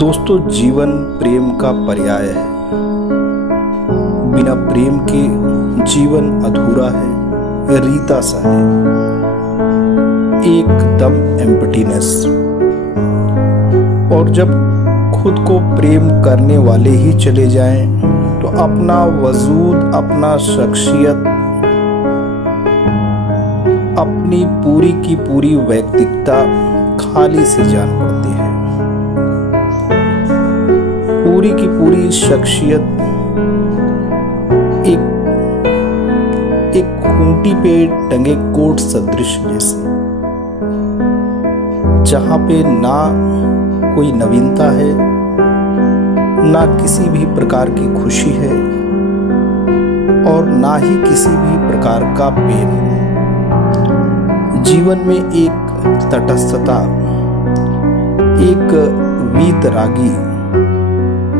दोस्तों, जीवन प्रेम का पर्याय है। बिना प्रेम के जीवन अधूरा है, रीता सा है, एकदम एम्प्टीनेस। और जब खुद को प्रेम करने वाले ही चले जाएं, तो अपना वजूद, अपना शख्सियत, अपनी पूरी की पूरी व्यक्तिगता खाली सी जान पड़ती है। पूरी की पूरी शख्सियत एक खूंटी पे टंगे कोट सदृश जैसे, जहां पे ना कोई नवीनता है, ना किसी भी प्रकार की खुशी है और ना ही किसी भी प्रकार का पेन। जीवन में एक तटस्थता, एक वीतरागी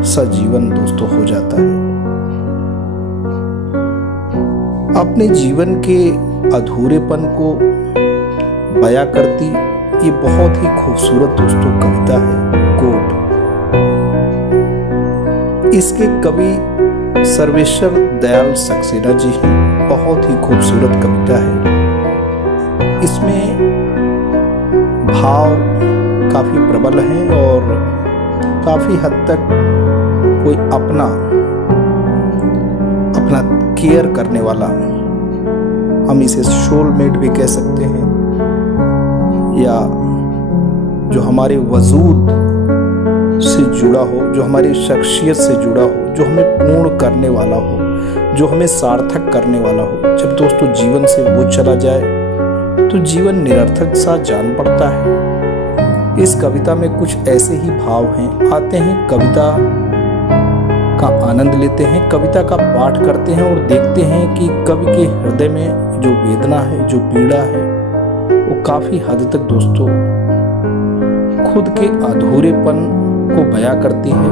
सा जीवन दोस्तों हो जाता है। अपने जीवन के अधूरेपन को बयां करती ये बहुत ही खूबसूरत दोस्तों कविता है, कोट। इसके कवि सर्वेश्वर दयाल सक्सेना जी हैं। बहुत ही खूबसूरत कविता है। इसमें भाव काफी प्रबल हैं और काफी हद तक कोई अपना केयर करने वाला, हम इसे सोलमेट भी कह सकते हैं, या जो हमारे वजूद से जुड़ा हो, जो हमारी शख्सियत से जुड़ा हो, जो हमें पूर्ण करने वाला हो, जो हमें सार्थक करने वाला हो। जब दोस्तों जीवन से वो चला जाए तो जीवन निरर्थक सा जान पड़ता है। इस कविता में कुछ ऐसे ही भाव हैं। आते हैं, कविता का आनंद लेते हैं, कविता का पाठ करते हैं और देखते हैं कि कवि के हृदय में जो वेदना है, जो पीड़ा है, वो काफी हद तक दोस्तों खुद के अधूरेपन को बयां करती है।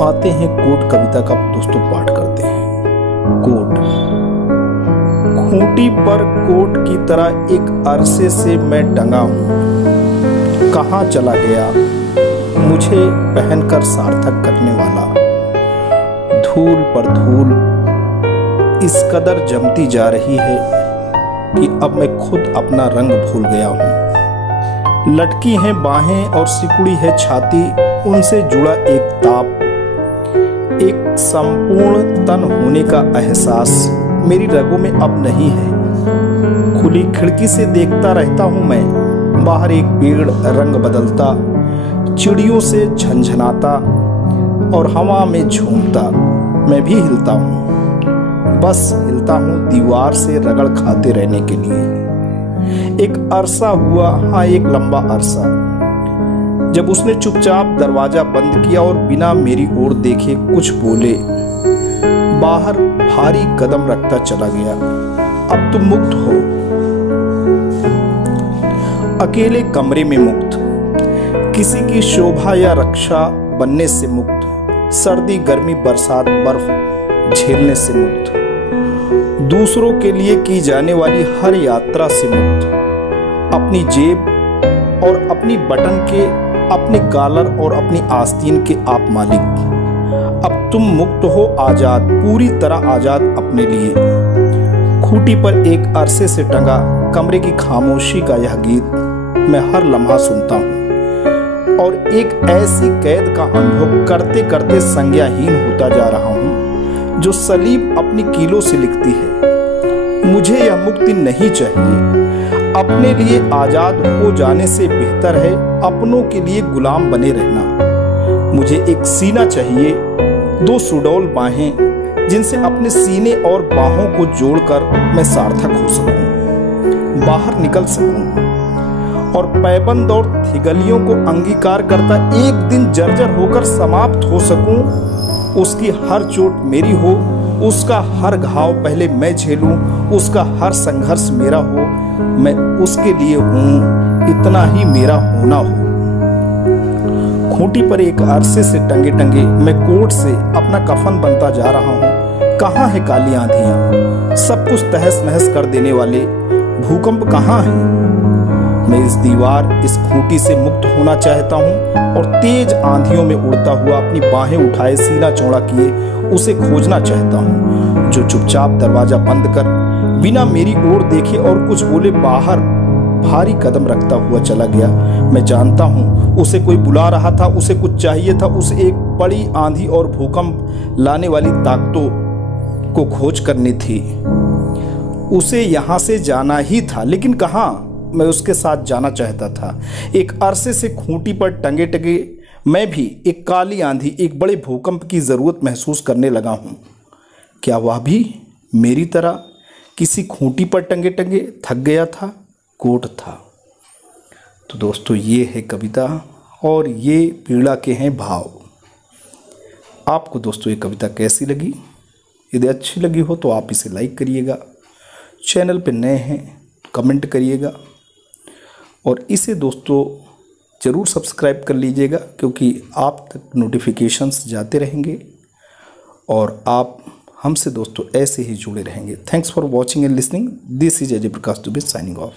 आते हैं, कोट कविता का दोस्तों पाठ करते हैं। कोट। खूंटी पर कोट की तरह एक अरसे से मैं टंगा हूं, कहां चला गया मुझे पहनकर सार्थक करने वाला। धूल पर धूल इस कदर जमती जा रही है कि अब मैं खुद अपना रंग भूल गया हूं। लटकी हैं बाहें और सिकुड़ी है छाती, उनसे जुड़ा एक ताप, एक संपूर्ण तन होने का एहसास मेरी रगों में अब नहीं है। खुली खिड़की से देखता रहता हूं मैं, बाहर एक पेड़ रंग बदलता, चिड़ियों से झंझनाता और हवा में झूमता। मैं भी हिलता हूं, बस हिलता हूं दीवार से रगड़ खाते रहने के लिए। एक अरसा हुआ, हाँ एक लंबा अरसा, जब उसने चुपचाप दरवाजा बंद किया और बिना मेरी ओर देखे कुछ बोले बाहर भारी कदम रखता चला गया। अब तुम मुक्त हो, अकेले कमरे में मुक्त, किसी की शोभा या रक्षा बनने से मुक्त, सर्दी गर्मी बरसात बर्फ झेलने से मुक्त, दूसरों के लिए की जाने वाली हर यात्रा से मुक्त, अपनी जेब और अपनी बटन के, अपने कॉलर और अपनी आस्तीन के आप मालिक। अब तुम मुक्त हो, आजाद, पूरी तरह आजाद अपने लिए। खूंटी पर एक अरसे से टंगा कमरे की खामोशी का यह गीत मैं हर लम्हा सुनता हूँ और एक ऐसी कैद का अनुभव करते करते संज्ञाहीन होता जा रहा हूँ जो सलीब अपनी कीलों से लिखती है। मुझे यह मुक्ति नहीं चाहिए। अपने लिए आजाद हो जाने से बेहतर है अपनों के लिए गुलाम बने रहना। मुझे एक सीना चाहिए, दो सुडौल बाहें जिनसे अपने सीने और बाहों को जोड़कर मैं सार्थक हो सकूं, बाहर निकल सकूं और पैबंद और थिगलियों को अंगीकार करता एक दिन जर्जर होकर समाप्त हो सकूं। उसकी हर चोट मेरी हो, उसका हर घाव पहले मैं झेलूं, उसका हर संघर्ष मेरा हो, मैं उसके लिए हूं, इतना ही मेरा होना हो। खूंटी पर एक अरसे से टंगे टंगे मैं कोट से अपना कफन बनता जा रहा हूं। कहां है काली आंधियां, सब कुछ तहस नहस कर देने वाले भूकंप कहां है? मैं इस दीवार, इस खूंटी से मुक्त होना चाहता हूँ। और तेज आंधियों में उड़ता हुआ अपनी बाहें उठाए सीना चौड़ा किए उसे खोजना चाहता हूँ, जो चुपचाप दरवाजा बंद कर बिना मेरी ओर देखे और कुछ बोले बाहर भारी कदम रखता हुआ चला गया। मैं जानता हूँ उसे कोई बुला रहा था, उसे कुछ चाहिए था, उसे एक बड़ी आंधी और भूकंप लाने वाली ताकतों को खोज करनी थी। उसे यहाँ से जाना ही था, लेकिन कहाँ मैं उसके साथ जाना चाहता था। एक अरसे से खूंटी पर टंगे टंगे मैं भी एक काली आंधी, एक बड़े भूकंप की ज़रूरत महसूस करने लगा हूँ। क्या वह भी मेरी तरह किसी खूंटी पर टंगे टंगे थक गया था, कोट था? तो दोस्तों, ये है कविता और ये पीड़ा के हैं भाव। आपको दोस्तों ये कविता कैसी लगी? यदि अच्छी लगी हो तो आप इसे लाइक करिएगा, चैनल पे नए हैं कमेंट करिएगा और इसे दोस्तों ज़रूर सब्सक्राइब कर लीजिएगा, क्योंकि आप तक नोटिफिकेशंस जाते रहेंगे और आप हमसे दोस्तों ऐसे ही जुड़े रहेंगे। Thanks for watching and listening. This is Ajay Prakash Dubey signing off.